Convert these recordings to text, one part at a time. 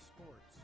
Sports.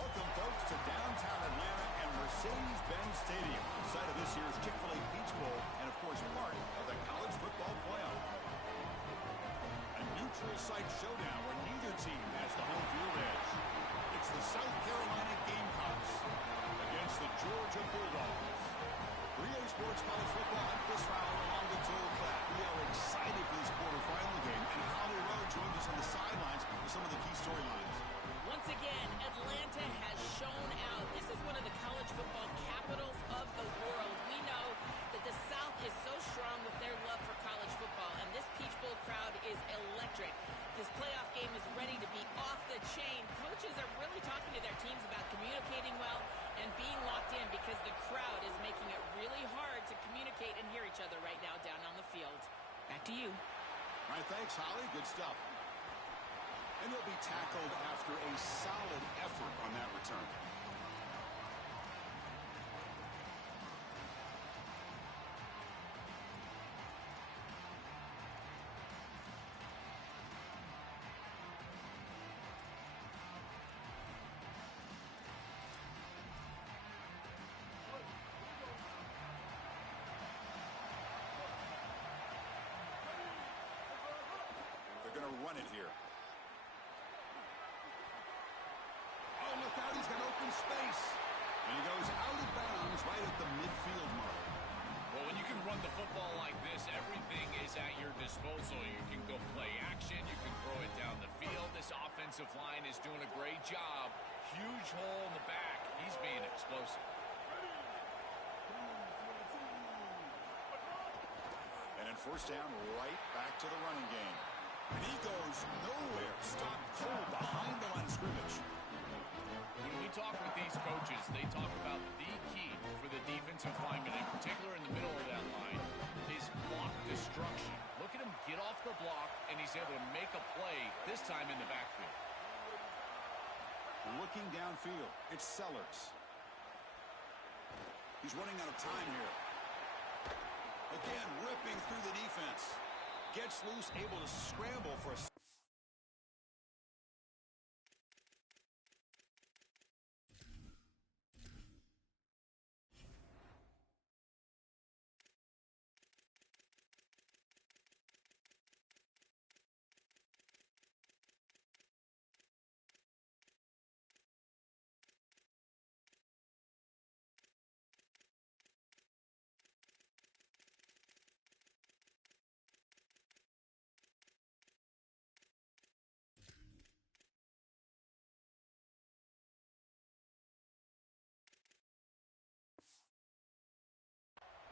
Welcome, folks, to downtown Atlanta and Mercedes-Benz Stadium, site of this year's Chick-fil-A Peach Bowl, and, of course, part of the College Football Playoff. A neutral site showdown where neither team has the home field edge. It's the South Carolina Gamecocks against the Georgia Bulldogs. EA Sports College Football, I'm Chris Fowler along with Joel Klatt. We are excited for this quarterfinal game, and Holly Rowe joins us on the sidelines with some of the key storylines. Once again, Atlanta has shown out. This is one of the college football capitals of the world. We know that the South is so strong with their love for college football, and this Peach Bowl crowd is electric. This playoff game is ready to be off the chain. Coaches are really talking to their teams about communicating well and being locked in because the crowd is making it really hard to communicate and hear each other right now down on the field. Back to you. All right, thanks, Holly. Good stuff. And he'll be tackled after a solid effort on that return. They're going to run it here. Look out, he's got open space. And he goes out of bounds right at the midfield mark. Well, when you can run the football like this, everything is at your disposal. You can go play action. You can throw it down the field. This offensive line is doing a great job. Huge hole in the back. He's being explosive. And then first down, right back to the running game. And he goes nowhere. Stopped cold behind the line of scrimmage. When we talk with these coaches, they talk about the key for the defensive lineman, in particular in the middle of that line, is block destruction. Look at him get off the block, and he's able to make a play, this time in the backfield. Looking downfield, it's Sellers. He's running out of time here. Again, ripping through the defense. Gets loose, able to scramble for a...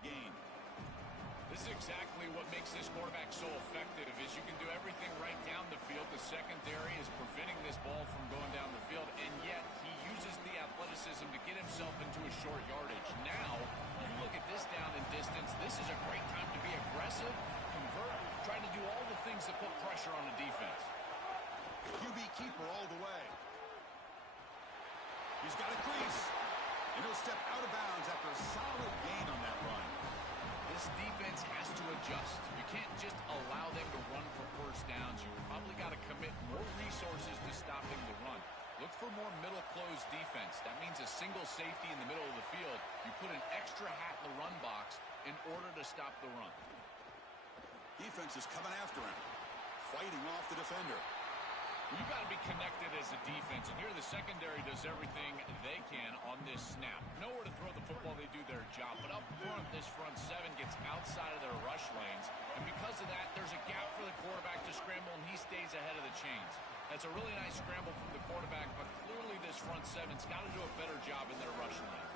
gain. This is exactly what makes this quarterback so effective, is you can do everything right down the field. The secondary is preventing this ball from going down the field, and yet he uses the athleticism to get himself into a short yardage. Now, you look at this down and distance, this is a great time to be aggressive, convert, trying to do all the things that put pressure on the defense. QB keeper all the way. He's got a crease. And he'll step out of bounds after a solid gain on that run. This defense has to adjust. You can't just allow them to run for first downs. You probably got to commit more resources to stopping the run. Look for more middle closed defense. That means a single safety in the middle of the field. You put an extra hat in the run box in order to stop the run. Defense is coming after him, fighting off the defender. You've got to be connected as a defense, and here the secondary does everything they can on this snap. Nowhere to throw the football, they do their job. But up front, this front seven gets outside of their rush lanes, and because of that, there's a gap for the quarterback to scramble, and he stays ahead of the chains. That's a really nice scramble from the quarterback, but clearly this front seven's got to do a better job in their rush lane.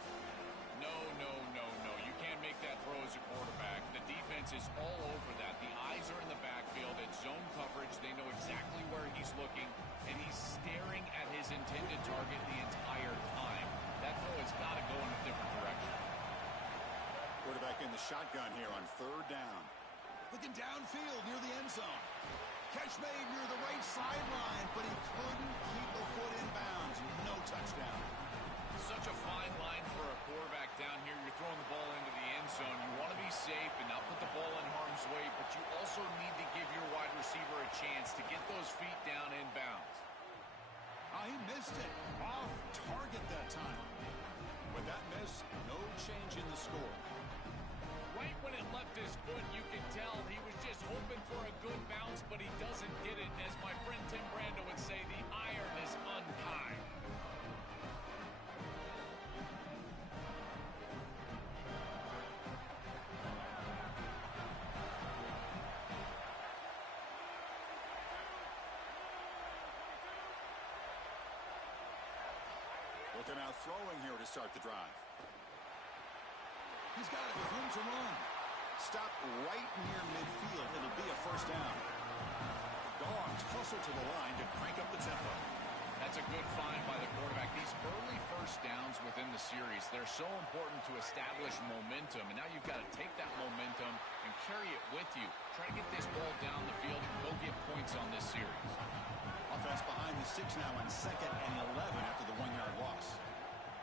No, no, no, no. You can't make that throw as a quarterback. The defense is all over that. The eyes are in the backfield. It's zone coverage. They know exactly where he's looking, and he's staring at his intended target the entire time. That throw has got to go in a different direction. Quarterback in the shotgun here on third down. Looking downfield near the end zone. Catch made near the right sideline, but he couldn't keep the foot in bounds. No touchdown. Such a fine line for a quarterback down here. You're throwing the ball into the end zone. You want to be safe and not put the ball in harm's way, but you also need to give your wide receiver a chance to get those feet down in bounds. He missed it. Off target that time. With that miss, no change in the score. Right when it left his foot, you can tell he was just hoping for a good bounce, but he doesn't get it. As my friend Tim Brando would say, the iron is untied. Looking out throwing here to start the drive. He's got it with room to run. Stop right near midfield. It'll be a first down. Dogs hustle to the line to crank up the tempo. That's a good find by the quarterback. These early first downs within the series, they're so important to establish momentum. And now you've got to take that momentum and carry it with you. Try to get this ball down the field and go get points on this series. Offense behind the 6 now on 2nd and 11 after the 1-yard loss.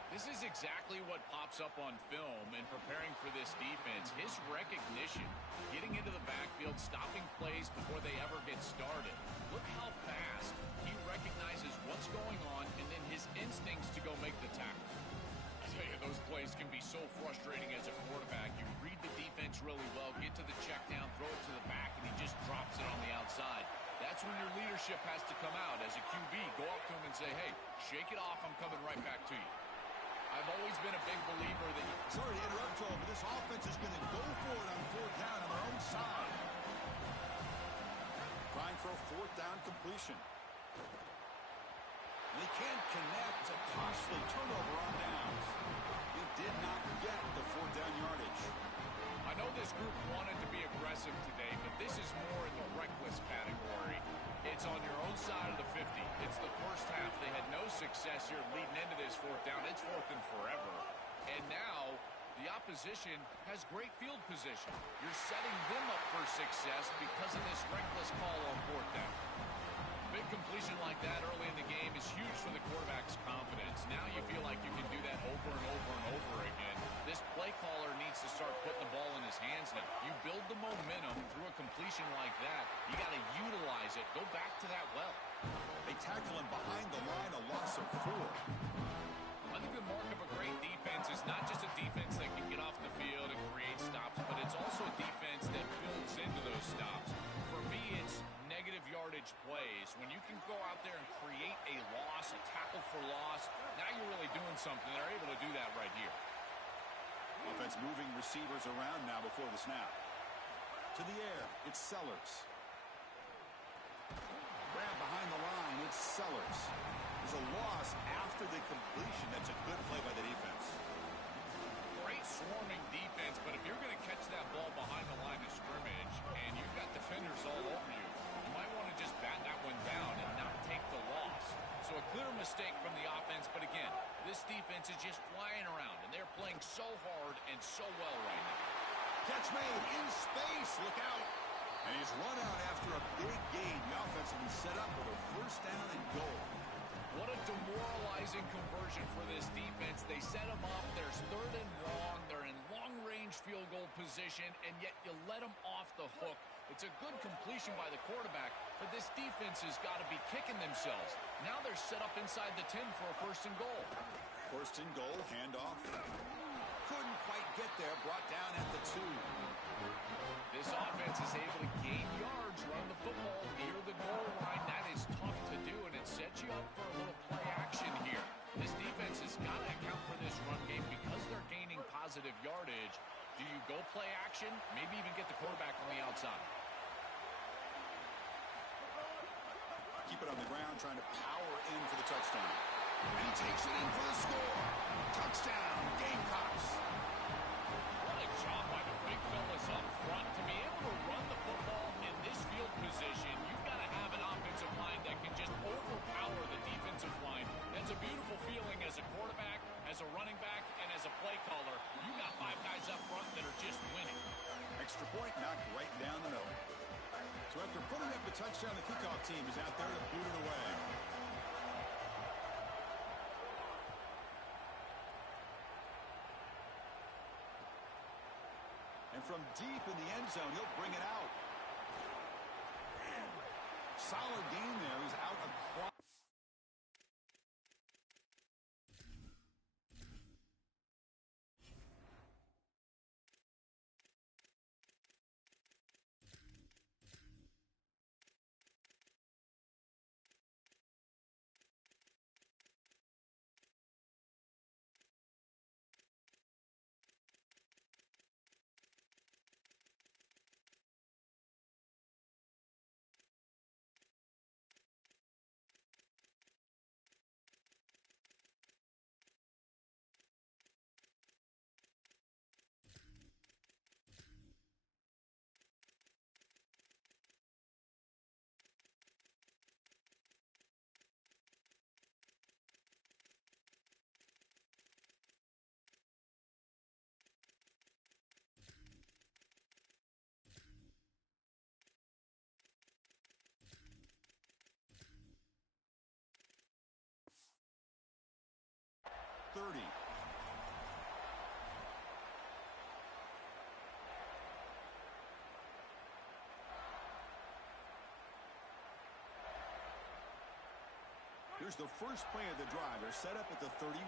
This is exactly what pops up on film in preparing for this defense. His recognition, getting into the backfield, stopping plays before they ever get started. Look how fast he recognizes what's going on and then his instincts to go make the tackle. I tell you, those plays can be so frustrating as a quarterback. You read the defense really well, get to the check down, throw it to the back, and he just drops it on the outside. That's when your leadership has to come out. As a QB, go up to him and say, hey, shake it off, I'm coming right back to you. I've always been a big believer that... Sorry to interrupt, Joel, but this offense is going to go for it on 4th down on their own side. Trying for a 4th down completion. And he can't connect. It's a costly turnover on downs. He did not get the 4th down yardage. I know this group wanted to be aggressive today, but this is more in the reckless category. It's on your own side of the 50. It's the first half. They had no success here leading into this 4th down. It's 4th and forever. And now the opposition has great field position. You're setting them up for success because of this reckless call on 4th down. Big completion like that early in the game is huge for the quarterback's confidence. Now you feel like you can do that over and over and over again. This play caller needs has to start putting the ball in his hands now. You build the momentum through a completion like that. You got to utilize it. Go back to that well. They tackle him behind the line, a loss of 4. I think the mark of a great defense is not just a defense that can get off the field and create stops, but it's also a defense that builds into those stops. For me, it's negative yardage plays. When you can go out there and create a loss, a tackle for loss, now you're really doing something. They're able to do that right here. Offense moving receivers around now before the snap. To the air, it's Sellers. Grab behind the line, it's Sellers. There's a loss after the completion. That's a good play by the defense. Great swarming defense, but if you're going to catch that ball behind the line of scrimmage and you've got defenders all over you, you might want to just bat that one down and not take the loss. So a clear mistake from the offense, but again, this defense is just flying around, and they're playing so hard and so well right now. Catch made in space. Look out. And he's run out after a big gain. The offense will be set up with a first down and goal. What a demoralizing conversion for this defense. They set them up. There's 3rd and long. They're in long-range field goal position, and yet you let them off the hook. It's a good completion by the quarterback, but this defense has got to be kicking themselves. Now they're set up inside the 10 for a 1st and goal. 1st and goal, handoff. Couldn't quite get there. Brought down at the 2. This offense is able to gain yards, run the football near the goal line. That is tough to do, and it sets you up for a little play action here. This defense has got to account for this run game because they're gaining positive yardage. Do you go play action? Maybe even get the quarterback on the outside. Keep it on the ground, trying to power in for the touchdown. And he takes it in for the score. Touchdown, Gamecocks. What a job by the big fellas up front. To be able to run the football in this field position, you've got to have an offensive line that can just overpower the defensive line. That's a beautiful feeling as a quarterback, as a running back, and as a play caller. You got 5 guys up front that are just winning. Extra point knocked right down the middle. So after putting up the touchdown, the kickoff team is out there to boot it away. And from deep in the end zone, he'll bring it out. Solid gain there. He's out across. Here's the first play of the drive. They're set up at the 31.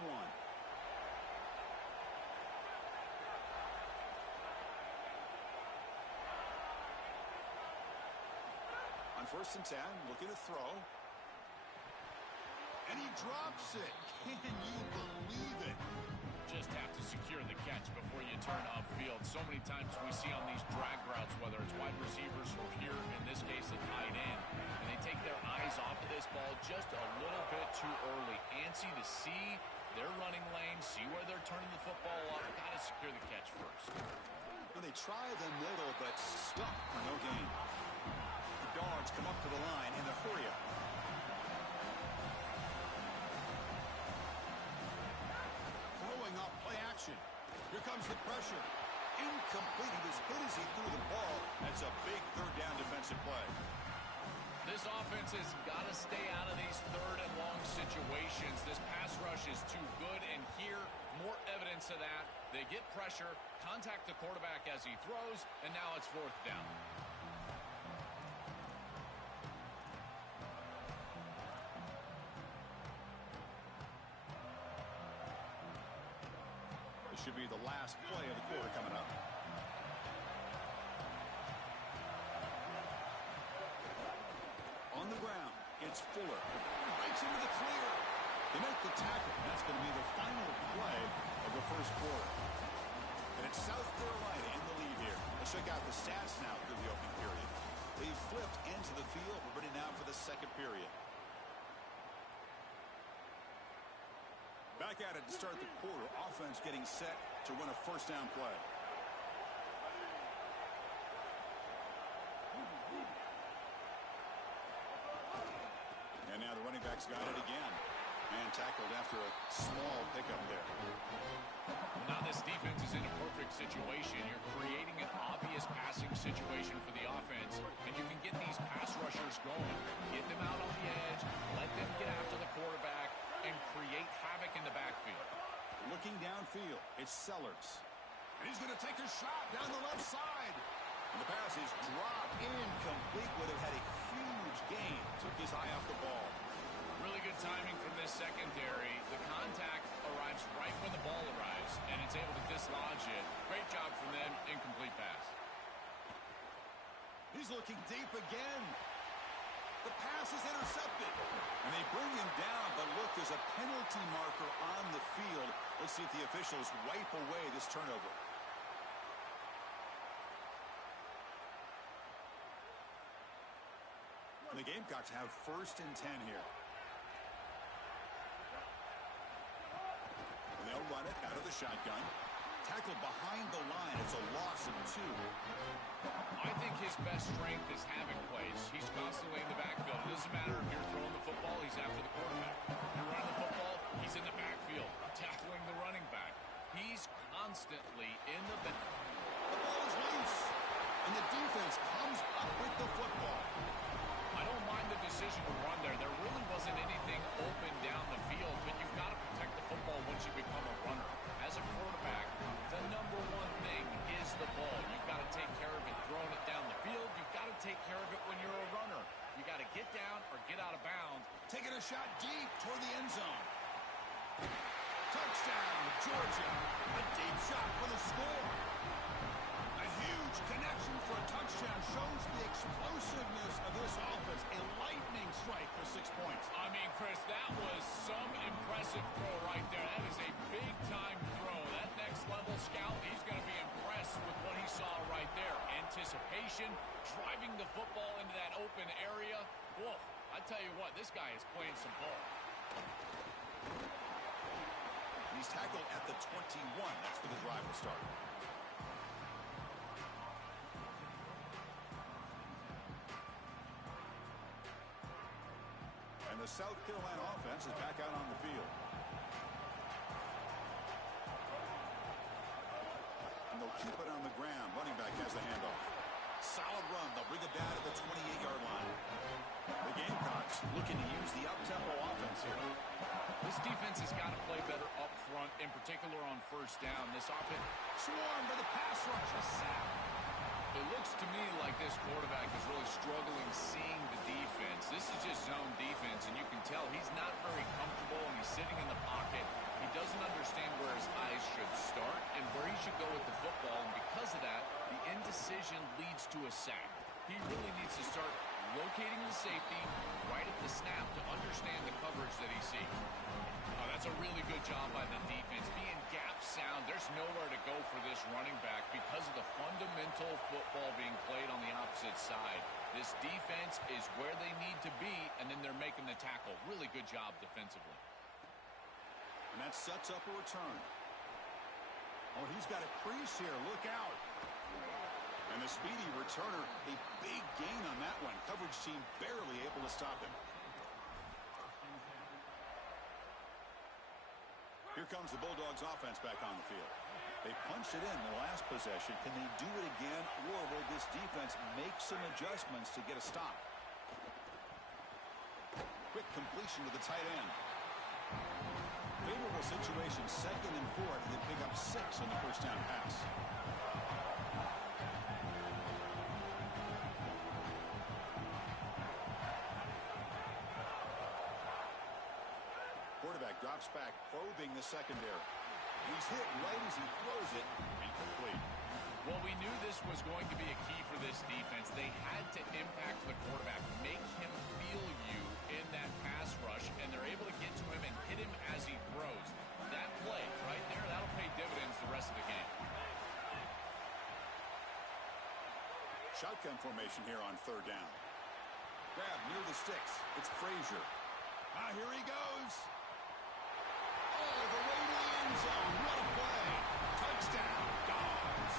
On 1st and 10, looking to throw. And he drops it. Can you believe it? Just have to secure the catch before you turn upfield. So many times we see on these drag routes, whether it's wide receivers or here, in this case, a tight end, and they take their eyes off of this ball just a little bit too early. Antsy to see their running lane, see where they're turning the football up. Got to secure the catch first. Well, they try the middle, but stuffed for no gain. The Dogs come up to the line in the hurry-up. Throwing up play action. Here comes the pressure. Incomplete. He was hit as he threw the ball. That's a big 3rd down defensive play. This offense has got to stay out of these 3rd and long situations. This pass rush is too good, and here, more evidence of that They get pressure, contact the quarterback as he throws, and now it's 4th down. This should be the last play of the quarter coming up. On the ground, it's Fuller. Breaks into the clear. They make the tackle. That's going to be the final play of the first quarter. And it's South Carolina in the lead here. Let's check out the stats now through the opening period. They've flipped into the field. We're ready now for the second period. Back at it to start the quarter. Offense getting set to run a first down play. And now the running back's got it again. And tackled after a small pickup there. Now this defense is in a perfect situation. You're creating an obvious passing situation for the offense, and you can get these pass rushers going. Get them out on the edge, let them get after the quarterback, and create havoc in the backfield. Looking downfield, it's Sellers. And he's going to take a shot down the left side. And the pass is dropped incomplete. Would have had a huge gain. Took his eye off the ball. Really good timing from this secondary. The contact arrives right when the ball arrives, and it's able to dislodge it. Great job from them. Incomplete pass. He's looking deep again. The pass is intercepted. And they bring him down, but look, there's a penalty marker on the field. Let's see if the officials wipe away this turnover. And the Gamecocks have 1st and 10 here. And they'll run it out of the shotgun. Tackled behind the line. It's a loss of 2. I think his best strength is having plays. He's constantly in the backfield. It doesn't matter if you're throwing the football, he's after the quarterback. If you're running the football, he's in the backfield, tackling the running back. He's constantly in the back. The ball is loose, and the defense comes up with the football. I don't mind the decision to run there. There really wasn't anything open down the field, but you've got to protect the football once you become a runner. As a quarterback, the number one thing is the ball. You've got to take care of it throwing it down the field. You've got to take care of it when you're a runner. You got to get down or get out of bounds. Taking a shot deep toward the end zone. Touchdown, Georgia. A deep shot for the score. A huge connection for a touchdown shows the explosiveness of this offense. A lightning strike for 6 points. I mean, Chris, that was some impressive throw right there. That is a big-time throw. That next-level scout, he's going to be impressed with what he saw right there. Anticipation, driving the football into that open area. Whoa, I tell you what, this guy is playing some ball. He's tackled at the 21. That's where the drive will start. And the South Carolina offense is back out on the field. And they'll keep it on the ground. Running back has the handoff. Solid run. They'll bring it down at the 28-yard line. The Gamecocks looking to use the up-tempo offense here. This defense has got to play better up front, in particular on first down. This offense Swarmed by the pass rush. A sack. It looks to me like this quarterback is really struggling seeing the defense. This is just zone defense, and you can tell he's not very comfortable, and he's sitting in the pocket. He doesn't understand where his eyes should start and where he should go with the football, and because of that, the indecision leads to a sack. He really needs to start locating the safety right at the snap to understand the coverage that he sees. Oh, that's a really good job by the defense. Being gap sound, there's nowhere to go for this running back because of the fundamental football being played on the opposite side. This defense is where they need to be, and then they're making the tackle. Really good job defensively. And that sets up a return. Oh, he's got a crease here. Look out. And the speedy returner, a big gain on that one. Coverage team barely able to stop him. Here comes the Bulldogs offense back on the field. They punched it in the last possession. Can they do it again, or will this defense make some adjustments to get a stop? Quick completion to the tight end. Favorable situation, 2nd and 4, and they pick up 6 on the first down pass. Quarterback drops back, probing the secondary. He's hit right as he throws it. Incomplete. Well, we knew this was going to be a key for this defense. They had to impact the quarterback, make him feel you in that pass rush, and they're able to get to him and hit him as he throws. That play right there, that'll pay dividends the rest of the game. Shotgun formation here on 3rd down. Grab near the sticks. It's Frazier. Here he goes. Oh, the way to the end zone. What a play. Touchdown, Dogs.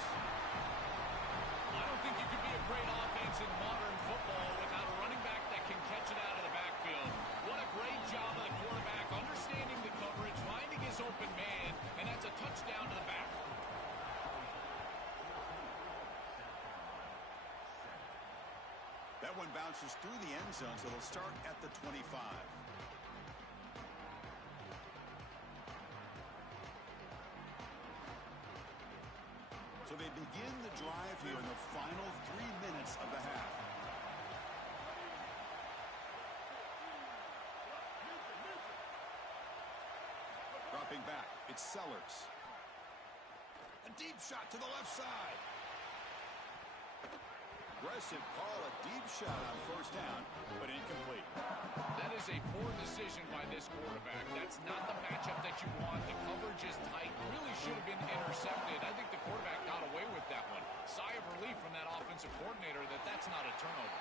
I don't think you could be a great offense in modern football without a running back that can catch it out of the backfield. What a great job of the quarterback understanding the coverage, finding his open man, and that's a touchdown to the back. That one bounces through the end zone, so they'll start at the 25. So they begin the drive here in the final 3 minutes of the half. Dropping back, it's Sellers. A deep shot to the left side. Aggressive call, a deep shot on 1st down, but incomplete. That is a poor decision by this quarterback. That's not the matchup that you want. The coverage is tight. Really should have been intercepted. I think the quarterback got away with that one. Sigh of relief from that offensive coordinator that that's not a turnover.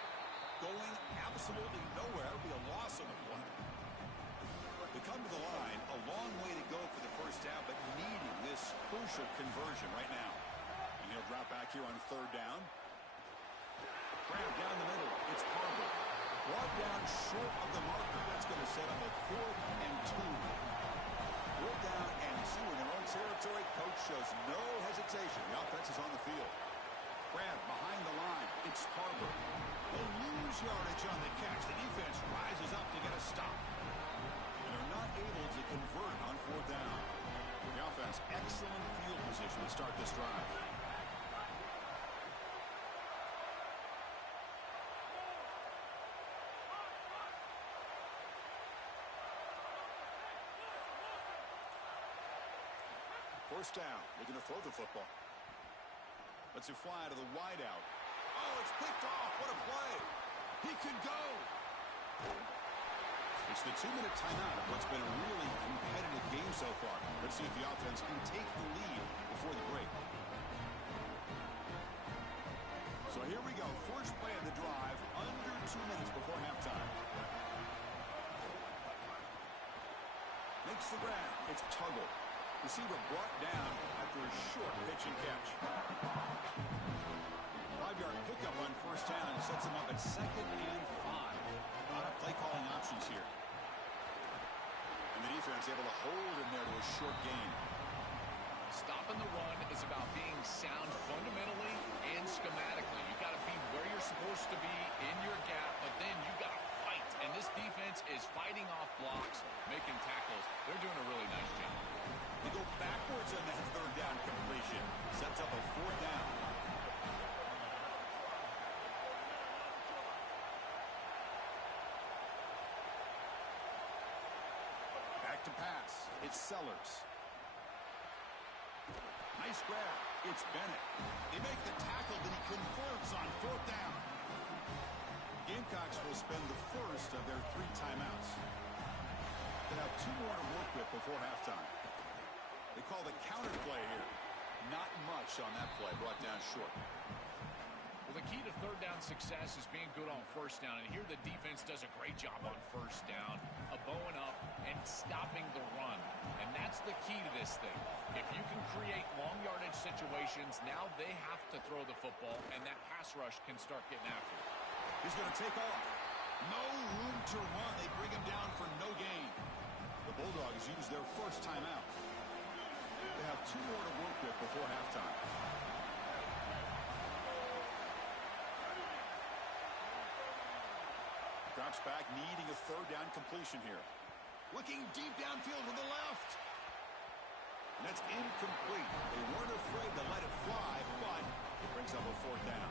Going absolutely nowhere. It'll be a loss of a play. They come to the line, a long way to go for the 1st down, but needing this crucial conversion right now. And he'll drop back here on 3rd down. Grab down the middle. It's Harper. Brought down short of the marker. That's going to set up a 4th and 2. 4th down and 2 in their own territory. Coach shows no hesitation. The offense is on the field. Grab behind the line. It's Harper. They'll lose yardage on the catch. The defense rises up to get a stop. And they're not able to convert on 4th down. The offense, excellent field position to start this drive. First down, looking to throw the football. Lets it fly to the wideout. Oh, it's picked off. What a play. He could go. It's the 2-minute timeout of what's been a really competitive game so far. Let's see if the offense can take the lead before the break. So here we go. First play of the drive, under 2 minutes before halftime. Makes the grab. It's Tuggle. Receiver brought down after a short pitch and catch. 5-yard pickup on 1st down sets him up at 2nd and 5. A lot of play calling options here. And the defense able to hold him there to a short gain. Stopping the run is about being sound fundamentally and schematically. You got to be where you're supposed to be in your gap, but then you got to fight. And this defense is fighting off blocks, making tackles. They're doing a really nice job. They go backwards on that 3rd down completion. Sets up a 4th down. Back to pass. It's Sellers. Nice grab. It's Bennett. They make the tackle, but he converts on 4th down. Gamecocks will spend the first of their 3 timeouts. They have 2 more to work with before halftime. They call the counter play here. Not much on that play, brought down short. Well, the key to 3rd down success is being good on 1st down. And here the defense does a great job on 1st down, bowing up and stopping the run. And that's the key to this thing. If you can create long yardage situations, now they have to throw the football, and that pass rush can start getting after it. He's going to take off. No room to run. They bring him down for no gain. The Bulldogs use their first timeout. They have 2 more to work with before halftime. Drops back, needing a 3rd down completion here. Looking deep downfield to the left. And that's incomplete. They weren't afraid to let it fly, but it brings up a fourth down.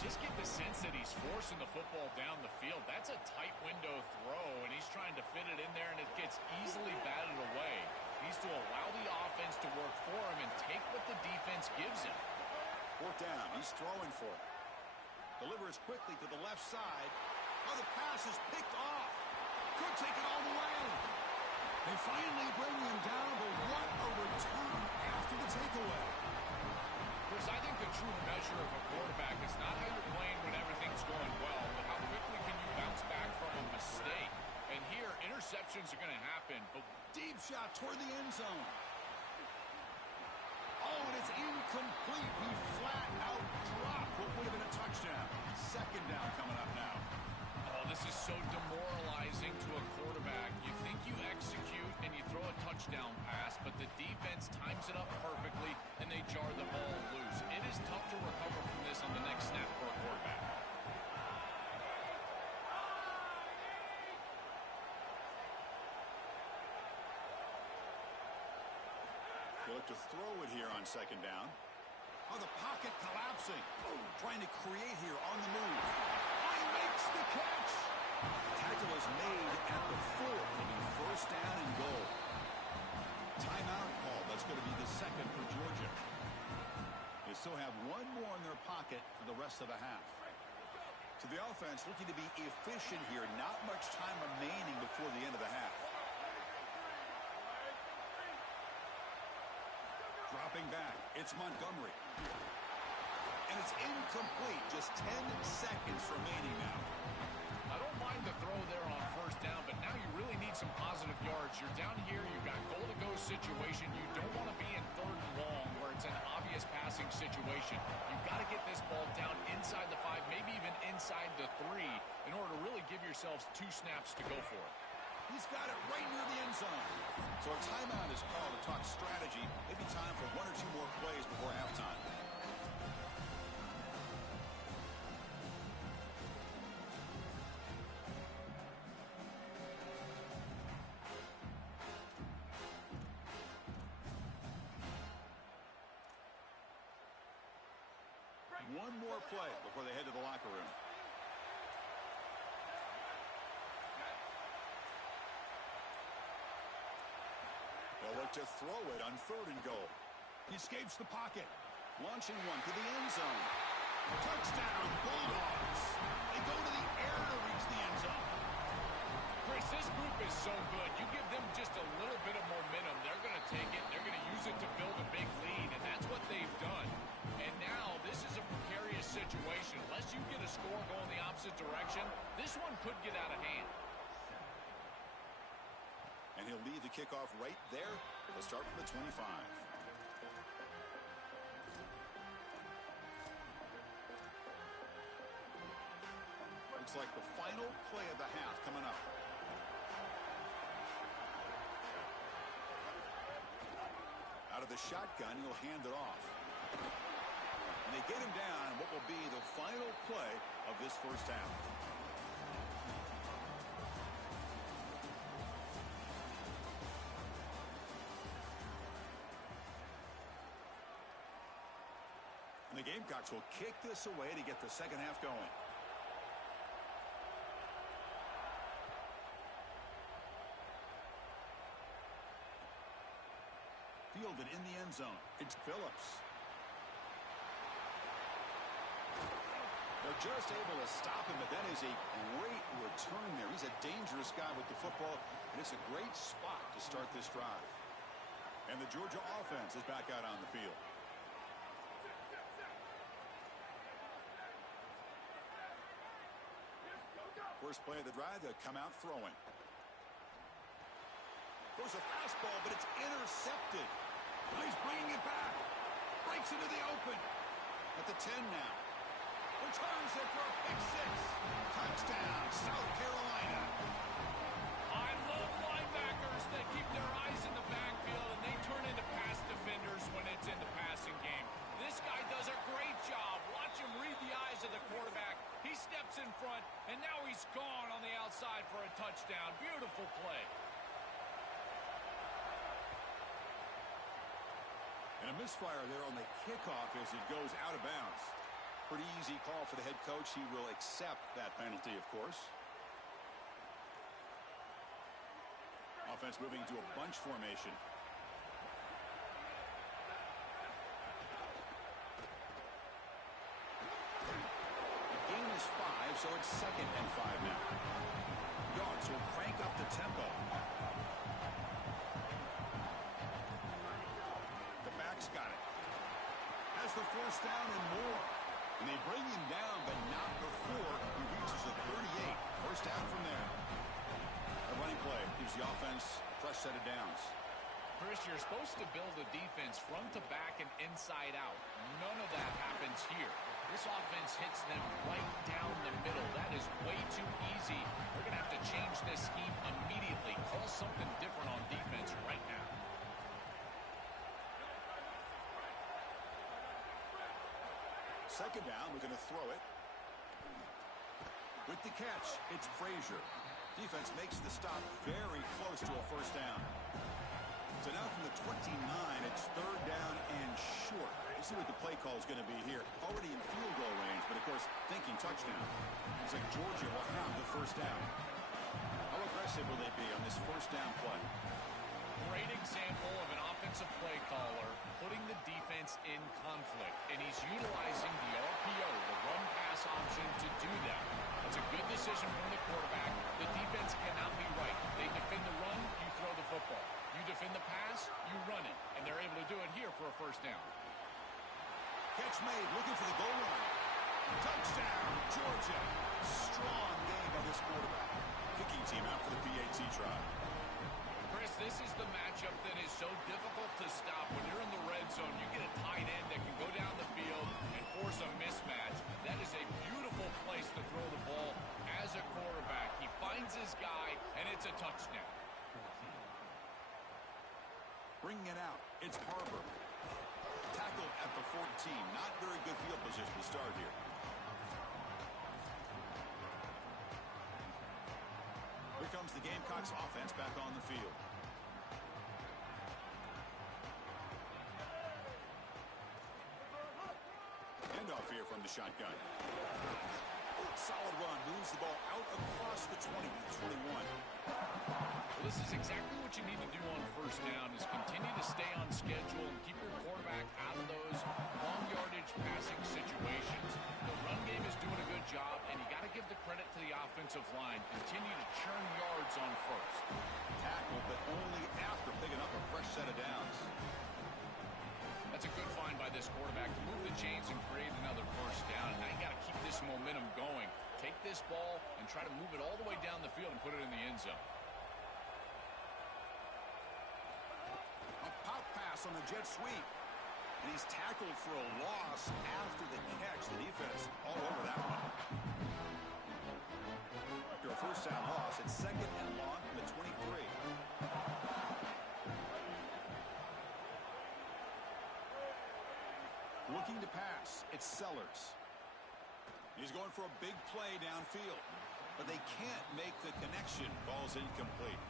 Just get the sense that he's forcing the football down the field. That's a tight window throw, and he's trying to fit it in there, and it gets easily batted away. He needs to allow the offense to work for him and take what the defense gives him. Fourth down. He's throwing for it. Delivers quickly to the left side. Oh, the pass is picked off. Could take it all the way. They finally bring him down, but what a return after the takeaway. Chris, I think the true measure of a quarterback is not how you're playing when everything's going well, but how quickly can you bounce back from a mistake. And here, interceptions are going to happen. But deep shot toward the end zone. Oh, and it's incomplete. He flat out dropped what would have been a touchdown. Second down coming up now. Oh, this is so demoralizing to a quarterback. You think you execute and you throw a touchdown pass, but the defense times it up perfectly and they jar the ball loose. It is tough to recover from this on the next snap for a quarterback. They look to throw it here on second down. Oh, the pocket collapsing. Oh, trying to create here on the move. He makes the catch. Tackle is made at the 4. It'll be first down and goal. Timeout call. That's going to be the second for Georgia. They still have one more in their pocket for the rest of the half. So the offense looking to be efficient here. Not much time remaining before the end of the half. Dropping back. It's Montgomery. And it's incomplete. Just 10 seconds remaining now. I don't mind the throw there on first down, but now you really need some positive yards. You're down here, you've got goal-to-go situation. You don't want to be in third and long where it's an obvious passing situation. You've got to get this ball down inside the 5, maybe even inside the 3, in order to really give yourselves 2 snaps to go for it. He's got it right near the end zone. So a timeout is called to talk strategy. Maybe time for 1 or 2 more plays before halftime. One more play before they head to the locker room. They'll look to throw it on third and goal. He escapes the pocket. Launching one to the end zone. Touchdown, Bulldogs. They go to the air to reach the end zone. Chris, this group is so good. You give them just a little bit of momentum, they're going to take it. They're going to use it to build a big lead, and that's what they've done. And now this is a precarious situation. Unless you get a score going the opposite direction, this one could get out of hand. And he'll lead the kickoff right there. They'll start from the 25. Looks like the final play of the half coming up. Out of the shotgun, he'll hand it off. And they get him down what will be the final play of this first half. And the Gamecocks will kick this away to get the second half going. Fielded in the end zone. It's Phillips. They're just able to stop him, but that is a great return there. He's a dangerous guy with the football, and it's a great spot to start this drive. And the Georgia offense is back out on the field. First play of the drive, they'll come out throwing. Goes a fastball, but it's intercepted. He's bringing it back. Breaks into the open. At the 10 now. Returns it for a pick 6. Touchdown, South Carolina. I love linebackers that keep their eyes in the backfield and they turn into pass defenders when it's in the passing game. This guy does a great job. Watch him read the eyes of the quarterback. He steps in front, and now he's gone on the outside for a touchdown. Beautiful play. And a misfire there on the kickoff as it goes out of bounds. Pretty easy call for the head coach. He will accept that penalty, of course. Offense moving to a bunch formation. Gain is 5, so it's 2nd and 5 now. Dogs will crank up the tempo. The back's got it. Has the first down and more. And they bring him down, but not before he reaches the 38. First down from there. The running play gives the offense a fresh set of downs. Chris, you're supposed to build a defense front to back and inside out. None of that happens here. This offense hits them right down the middle. That is way too easy. They're going to have to change this scheme immediately. Call something different on defense right now. Second down, we're going to throw it. With the catch, it's Frazier. Defense makes the stop very close to a first down. So now from the 29, it's 3rd down and short. We'll see what the play call is going to be here. Already in field goal range, but of course, thinking touchdown. Looks like Georgia will have the first down. How aggressive will they be on this first down play? Great example of an offensive play caller putting the defense in conflict, and he's utilizing the RPO, the run-pass option, to do that. That's a good decision from the quarterback. The defense cannot be right. They defend the run, you throw the football. You defend the pass, you run it, and they're able to do it here for a first down. Catch made, looking for the goal line. Touchdown, Georgia. Strong game by this quarterback. Kicking team out for the PAT try. Chris, this is the matchup that is so difficult to stop. When you're in the red zone, you get a tight end that can go down the field and force a mismatch. That is a beautiful place to throw the ball as a quarterback. He finds his guy, and it's a touchdown. Bringing it out, it's Harbor. Tackle at the 14. Not very good field position to start here. Here comes the Gamecocks offense back on the field. Handoff here from the shotgun. Solid run, moves the ball out across the 20 to 21. Well, this is exactly what you need to do on first down, is continue to stay on schedule and keep your quarterback out of those long yardage passing situations. The run game is doing a good job, and you got to give the credit to the offensive line. Continue to churn yards on first. Tackle, but only after picking up a fresh set of downs. That's a good find by this quarterback to move the chains and create another first down. Now you got to keep this momentum going. Take this ball and try to move it all the way down the field and put it in the end zone. A pop pass on the jet sweep. And he's tackled for a loss after the catch. The defense all over that one. After a first down loss, it's 2nd and long from the 23. Looking to pass, it's Sellers. He's going for a big play downfield, but they can't make the connection. Ball's incomplete.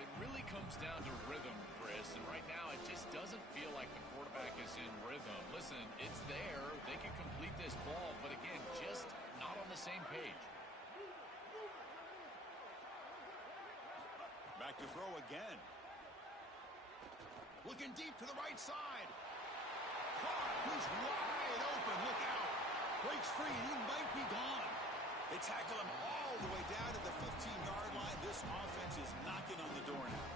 It really comes down to rhythm, Chris, and right now it just doesn't feel like the quarterback is in rhythm. Listen, it's there. They can complete this ball, but again, just not on the same page. Back to throw again. Looking deep to the right side. Caught. He's wide open. Look out. Breaks free, and he might be gone. They tackle him all the way down to the 15-yard line. This offense is knocking on the door now.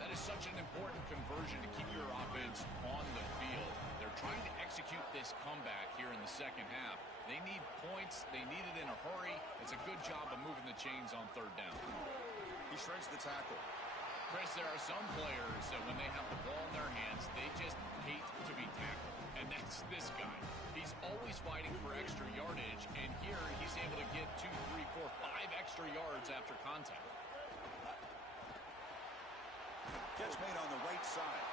That is such an important conversion to keep your offense on the field. They're trying to execute this comeback here in the second half. They need points. They need it in a hurry. It's a good job of moving the chains on third down. He shreds the tackle. Chris, there are some players that when they have the ball in their hands, they just hate to be tackled. And that's this guy. He's always fighting for extra yardage, and here he's able to get 2, 3, 4, 5 extra yards after contact. Catch made on the right side.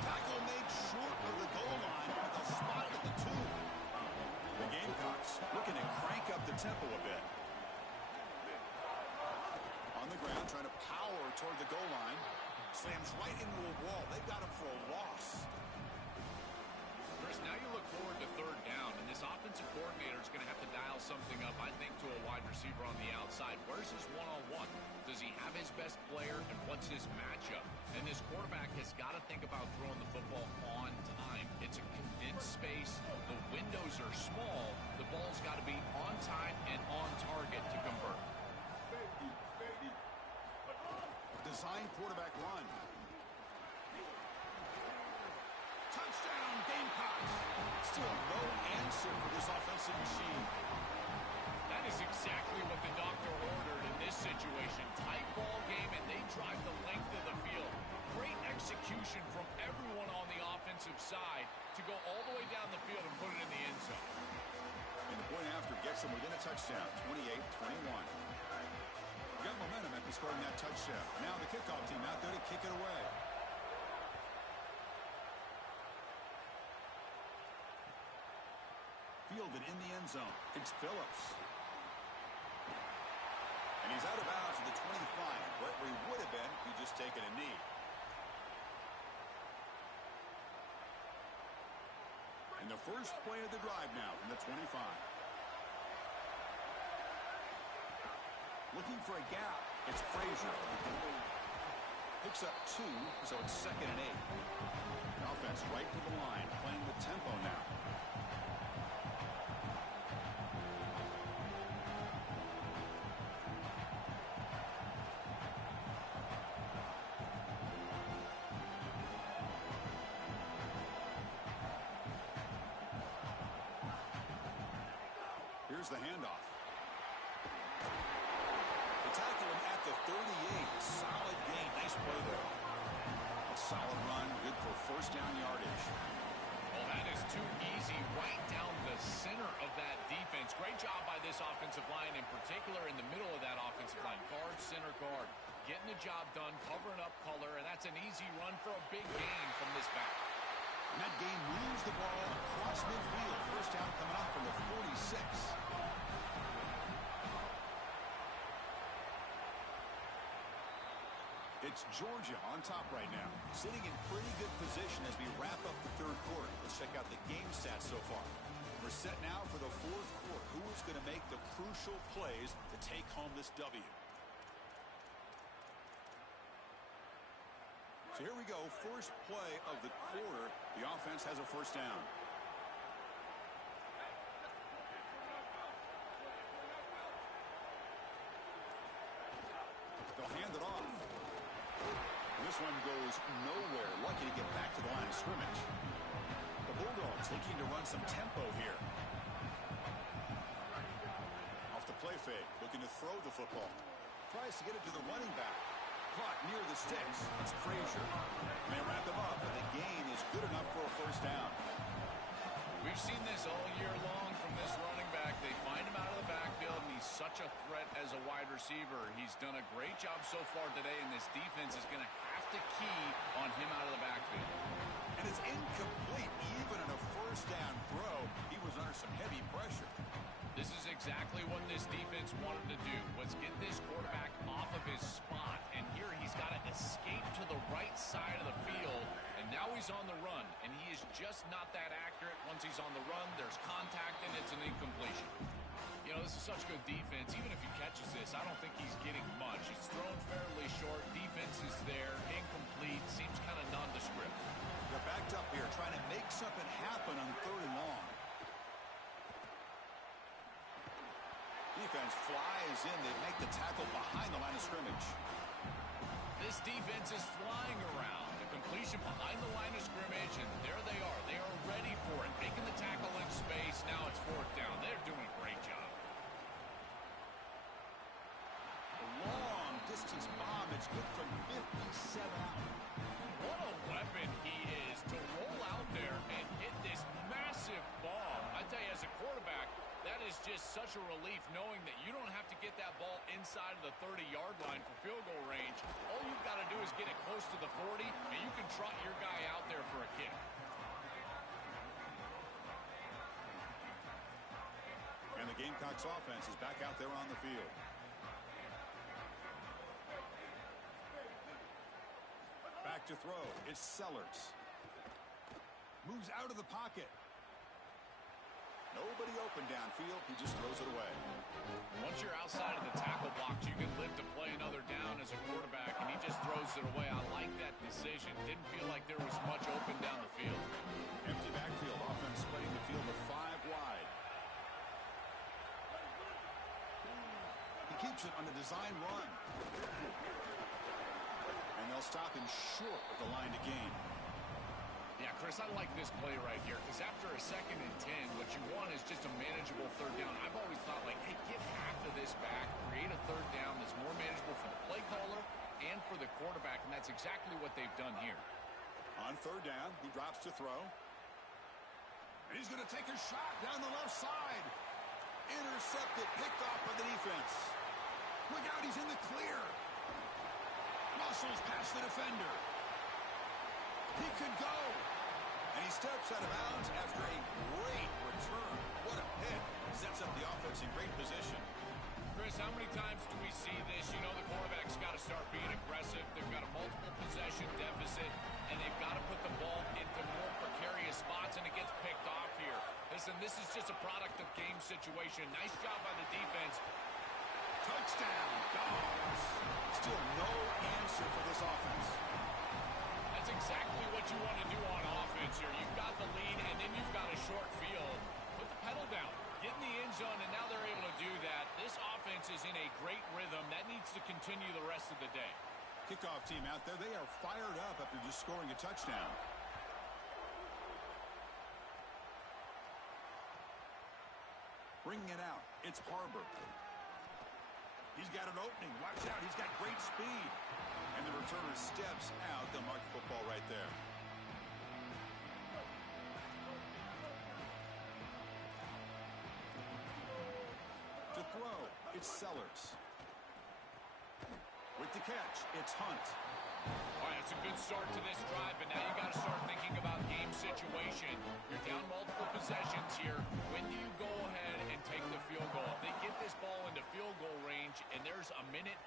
Tackle made short of the goal line with a spot at the 2. The Gamecocks looking to crank up the tempo a bit. On the ground, trying to power toward the goal line. Slams right into a wall. They got him for a loss. scores. Now you look forward to third down, and this offensive coordinator is going to have to dial something up, I think, to a wide receiver on the outside. Where's his one-on-one? Does he have his best player, and what's his matchup? And this quarterback has got to think about throwing the football on time. It's a condensed space. The windows are small. The ball's got to be on time and on target to convert. Design quarterback run. Touchdown, Gamecocks. Still no answer for this offensive machine. That is exactly what the doctor ordered in this situation. Tight ball game, and they drive the length of the field. Great execution from everyone on the offensive side to go all the way down the field and put it in the end zone. And the point after gets them within a touchdown, 28-21. Got momentum after scoring that touchdown. Now the kickoff team out there to kick it away. Fielded in the end zone. It's Phillips. And he's out of bounds at the 25, right where he would have been if he'd just taken a knee. And the first play of the drive now from the 25. Looking for a gap. It's Frazier. Picks up 2, so it's 2nd and 8. The offense right to the line, playing the tempo now. Here's the handoff. Tackle him at the 38. Solid gain. Nice play there. A solid run. Good for first down yardage. Well, that is too easy. Right down the center of that defense. Great job by this offensive line, in particular in the middle of that offensive line. Guard, center guard. Getting the job done, covering up color, and that's an easy run for a big gain from this back. And that game moves the ball across midfield. First down coming up from the 46. It's Georgia on top right now, sitting in pretty good position as we wrap up the third quarter. Let's check out the game stats so far. We're set now for the fourth quarter. Who is going to make the crucial plays to take home this W? So here we go. First play of the quarter. The offense has a first down. They'll hand it off. This one goes nowhere. Lucky to get back to the line of scrimmage. The Bulldogs looking to run some tempo here. Off the play fake, looking to throw the football. Tries to get it to the running back. Caught near the sticks. It's Frazier. They wrap him up, and the gain is good enough for a first down. We've seen this all year long from this running back. They find him out of the backfield, and he's such a threat as a wide receiver. He's done a great job so far today, and this defense is going to have to key on him out of the backfield. And it's incomplete. Even in a first down throw, he was under some heavy pressure. This is exactly what this defense wanted to do, was get this quarterback off of his spot. And here he's got to escape to the right side of the field. And now he's on the run. And he is just not that accurate. Once he's on the run, there's contact and it's an incompletion. You know, this is such good defense. Even if he catches this, I don't think he's getting much. He's thrown fairly short. Defense is there. Incomplete. Seems kind of nondescript. They're backed up here, trying to make something happen on 3rd and long. Defense flies in. They make the tackle behind the line of scrimmage. This defense is flying around. The completion behind the line of scrimmage, and there they are. They are ready for it. Making the tackle in space. Now it's 4th down. They're doing a great job. A long distance bomb. It's good from 57 out. What a weapon he is to roll out there and hit this massive bomb. I tell you, as a quarterback, that is just such a relief knowing that you don't have to get that ball inside of the 30-yard line for field goal range. All you've got to do is get it close to the 40, and you can trot your guy out there for a kick. And the Gamecocks offense is back out there on the field. Back to throw. It's Sellers. Moves out of the pocket. nobody open downfield. He just throws it away. Once you're outside of the tackle box, you can live to play another down as a quarterback, and he just throws it away. I like that decision. Didn't feel like there was much open down the field. Empty backfield. Offense spreading the field with 5 wide. He keeps it on the design run. And they'll stop him short of the line to gain. Yeah, Chris, I like this play right here because after a 2nd and 10, what you want is just a manageable 3rd down. I've always thought, like, hey, give half of this back, create a 3rd down that's more manageable for the play caller and for the quarterback, and that's exactly what they've done here. On 3rd down, he drops to throw. And he's going to take a shot down the left side. Intercepted, picked off by the defense. Look out, he's in the clear. Muscles past the defender. He could go. And he steps out of bounds after a great return. What a pick. Sets up the offense in great position. Chris, how many times do we see this? You know the quarterback's got to start being aggressive. They've got a multiple possession deficit, and they've got to put the ball into more precarious spots, and it gets picked off here. Listen, this is just a product of game situation. Nice job by the defense. Touchdown, Dogs. Still no answer for this offense. That's exactly what you want to do on offense here. You've got the lead, and then you've got a short field. Put the pedal down. Get in the end zone, and now they're able to do that. This offense is in a great rhythm. That needs to continue the rest of the day. Kickoff team out there. They are fired up after just scoring a touchdown. Bringing it out. It's Harbor. He's got an opening. Watch out. He's got great speed. And the returner steps out. They'll mark the football right there. To throw, it's Sellers. With the catch, it's Hunt. All right, it's a good start to this drive, but now you got to start thinking about game situation. You're down multiple possessions here. When do you go ahead and take the field goal? If they get this ball into field goal range and there's a minute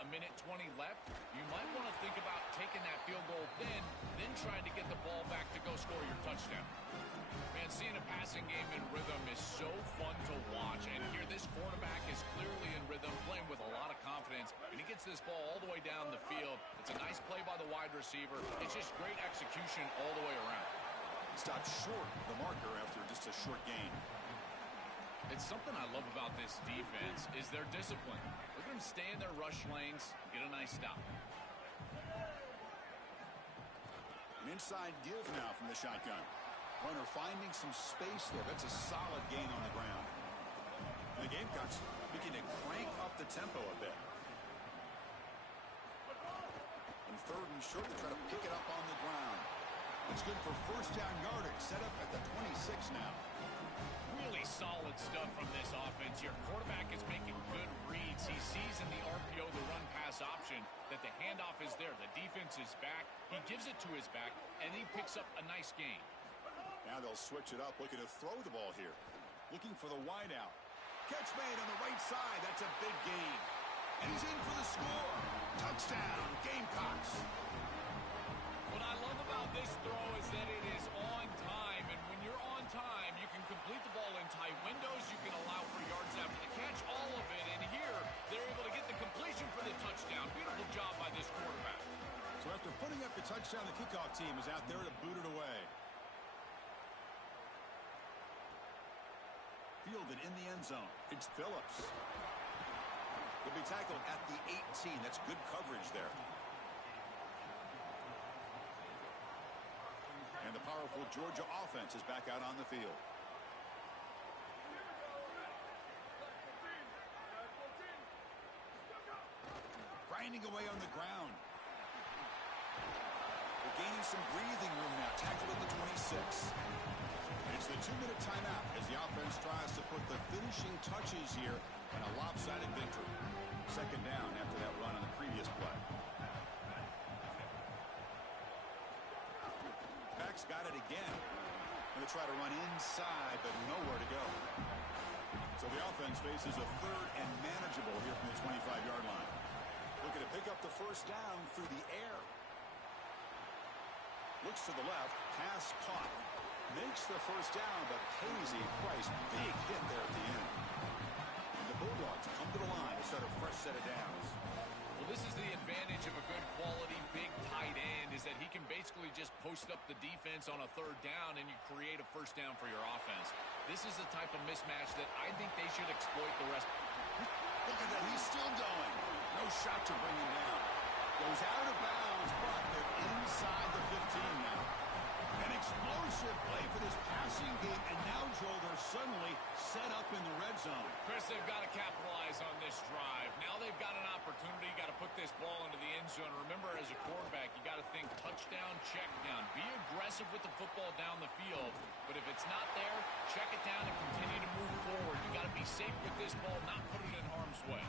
20 left, you might want to think about taking that field goal then trying to get the ball back to go score your touchdown. Man, seeing a passing game in rhythm is so fun to watch, and here this quarterback is clearly in rhythm, playing with a lot of confidence, and he gets this ball all the way down the field. It's a nice play by the wide receiver. It's just great execution all the way around. Stopped short of the marker after just a short gain. It's something I love about this defense is their discipline. Look at them stay in their rush lanes, get a nice stop. An inside give now from the shotgun. Runner finding some space there. That's a solid gain on the ground. And the Gamecocks looking to crank up the tempo a bit. And 3rd and short, they try to pick it up on the ground. It's good for 1st down yardage. Set up at the 26 now. Really solid stuff from this offense. Your quarterback is making good reads. He sees in the RPO, the run-pass option, that the handoff is there. The defense is back. He gives it to his back, and he picks up a nice gain. Now they'll switch it up, looking to throw the ball here. Looking for the wideout. Catch made on the right side. That's a big gain. And he's in for the score. Touchdown, Gamecocks. What I love about this throw is that it is on time. And when you're on time, you can complete the ball in tight windows. You can allow for yards after the catch, all of it. And here, they're able to get the completion for the touchdown. Beautiful job by this quarterback. So after putting up the touchdown, the kickoff team is out there to boot it away. Fielded in the end zone. It's Phillips. He'll be tackled at the 18. That's good coverage there. And the powerful Georgia offense is back out on the field. Grinding away on the ground. We're gaining some breathing room now. Tackled at the 26. It's the 2-minute timeout as the offense tries to put the finishing touches here in a lopsided victory. 2nd down after that run on the previous play. Back's got it again. Going to try to run inside, but nowhere to go. So the offense faces a 3rd and manageable here from the 25-yard line. Looking to pick up the 1st down through the air. Looks to the left, pass caught. Makes the 1st down, but pays a price. Big hit there at set of downs. Well, this is the advantage of a good quality big tight end, is that he can basically just post up the defense on a third down and you create a first down for your offense. This is the type of mismatch that I think they should exploit the rest. Look at that, he's still going. No shot to bring him down. Goes out of bounds, but they're inside the 15 now. An explosive play for this passing game, and now, Joel, they're suddenly set up in the red zone. Chris, they've got to capitalize on this drive. Now they've got an opportunity. Got to put this ball into the end zone. Remember, as a quarterback, you got to think touchdown, check down. Be aggressive with the football down the field. But if it's not there, check it down and continue to move forward. You got to be safe with this ball, not put it in harm's way.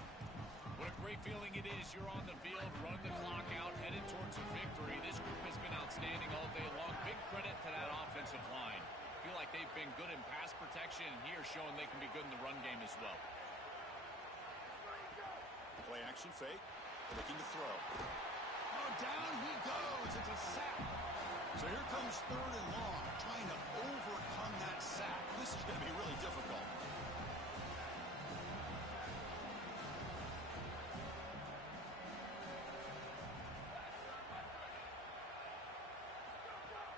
What a great feeling it is. You're on the field, running the clock out, headed towards a victory. This group has been outstanding all day long. Big credit to that offensive line. Feel like they've been good in pass protection, and here showing they can be good in the run game as well. Play action fake, looking to throw. Oh, down he goes. It's a sack. So here comes third and long, trying to overcome that sack. This is going to be really difficult.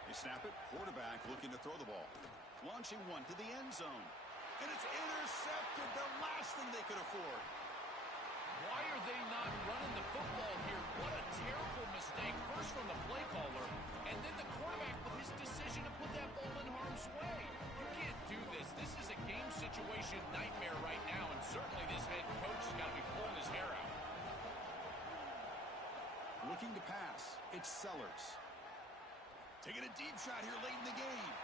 They snap it, quarterback looking to throw the ball. Launching one to the end zone. And it's intercepted, the last thing they could afford. Why are they not running the football here? What a terrible mistake. First from the play caller, and then the quarterback with his decision to put that ball in harm's way. You can't do this. This is a game situation nightmare right now, and certainly this head coach has got to be pulling his hair out. Looking to pass. It's Sellers. Taking a deep shot here late in the game.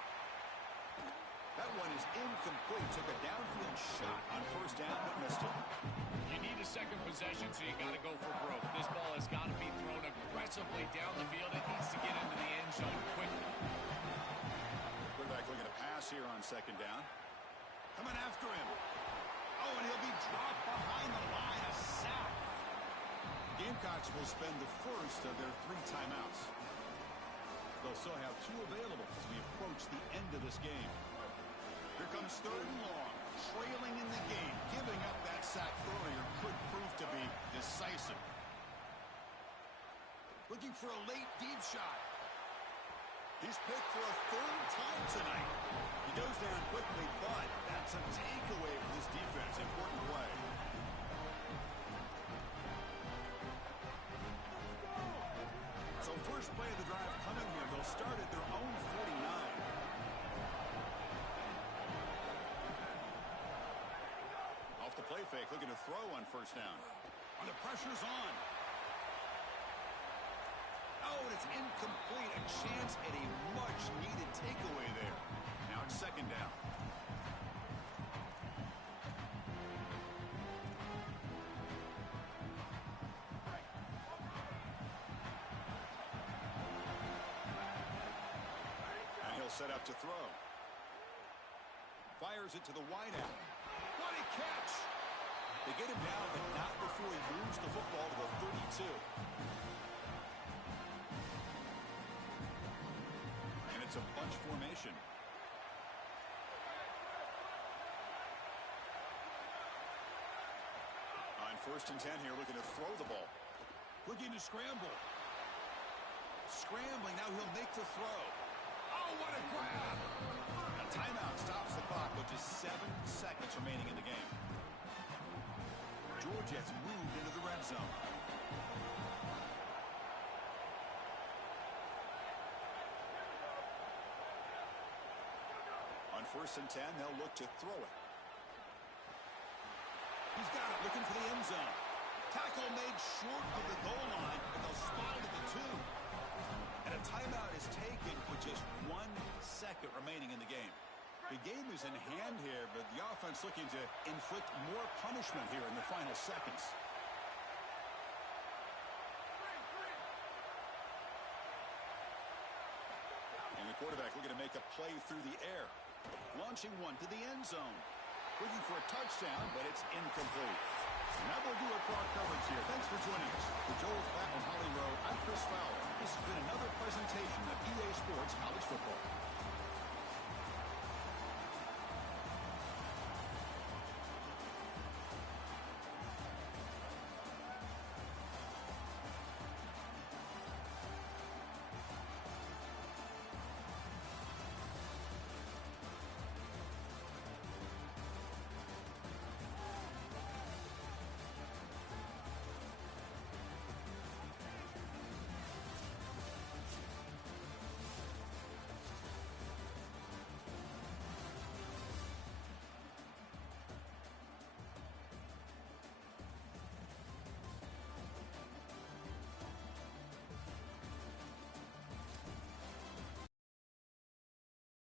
That one is incomplete. Took a downfield shot on first down, but missed it. You need a second possession, so you got to go for broke. This ball has got to be thrown aggressively down the field. It needs to get into the end zone quickly. Quarterback looking to pass here on second down. Coming after him. Oh, and he'll be dropped behind the line. A sack. Gamecocks will spend the first of their 3 timeouts. They'll still have 2 available as we approach the end of this game. Here comes third and long. Trailing in the game. Giving up that sack earlier could prove to be decisive. Looking for a late deep shot. He's picked for a 3rd time tonight. He goes down quickly, but that's a takeaway for this defense. Important play. So first play of the drive coming here. They'll start at their own 49. Off the play fake, looking to throw on first down. And the pressure's on. Oh, and it's incomplete. A chance at a much-needed takeaway there. Now it's second down. Set up to throw. Fires it to the wideout. What a catch! They get him down, but not before he moves the football to the 32. And it's a bunch formation. On first and 10 here, looking to throw the ball. Looking to scramble. Scrambling, now he'll make the throw. Oh, what a grab! A timeout stops the clock with just 7 seconds remaining in the game. Georgia has moved into the red zone. On first and 10, they'll look to throw it. He's got it, looking for the end zone. Tackle made short of the goal line, and they'll spot it at the 2. And a timeout is taken with just 1 second remaining in the game. The game is in hand here, but the offense looking to inflict more punishment here in the final seconds. And the quarterback looking to make a play through the air. Launching one to the end zone. Looking for a touchdown, but it's incomplete. And that will do it for our coverage here. Thanks for joining us. For Joel Klatt and Holly Rowe, I'm Chris Fowler. This has been another presentation of EA Sports College Football.